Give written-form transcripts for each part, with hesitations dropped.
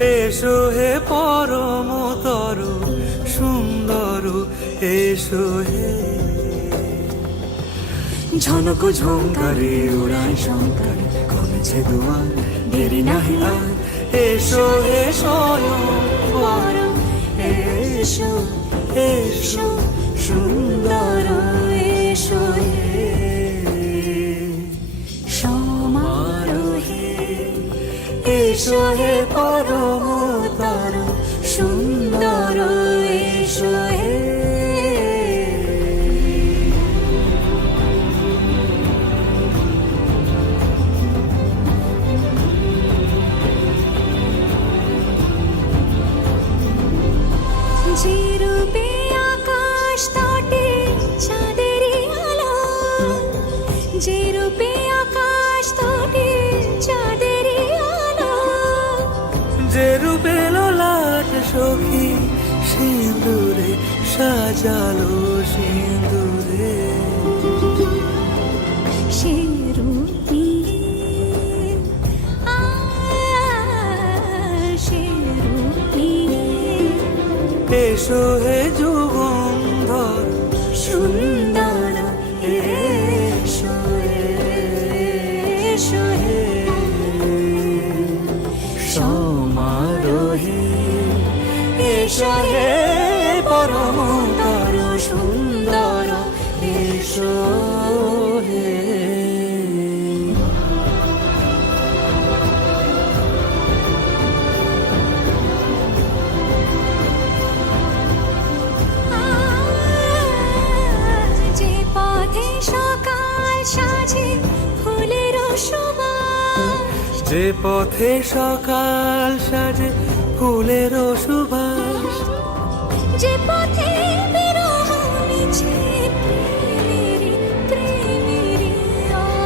এসো হে পরমতর সুন্দর, এসো হে। ঝনক ঝঙ্কারে উড়ায় শঙ্কর, কমেছে দুয়ার, দেরি নাহি আর। এসো হে স্বয়ং পরম, এসো এসো সুন্দর, এসো হে সমারোহে। এসো হে পরমতর সুন্দর, এসো হে। যে রূপে আকাশ তটে চাঁদেরই আলো, যে রূপে আকাশ তটে চাঁদেরই আলো, যে রূপে ললাট সখী সিঁদুরে সাজালো সিঁদুরে। সে রূপ নিয়ে সে রূপ নিয়ে এসো হে যুগন্ধর সুন্দর, এসো এসো হে সমারোহে। এসো হে পরমতর সুন্দর, এসো হে। যে পথে সকাল সাজে ফুলের সুবাস, যে পথে সকাল সাজে ফুলের সুবাস, যে পথে বিরহ মিছে প্রেমেরই প্রেমেরই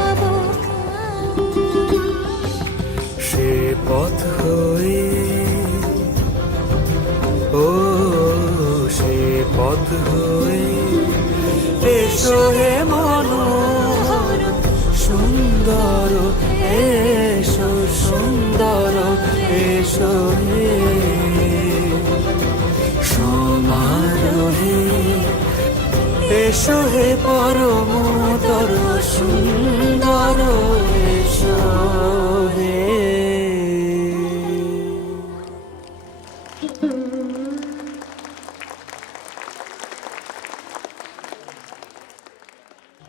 অবকাশ, সে পথ হয়ে ও সে পথ হয়ে। এসো হে মনোহর সুন্দর, এসো সুন্দর, এসো হে সমারোহে। এসো হে পরমতর সুন্দর, এসো হে।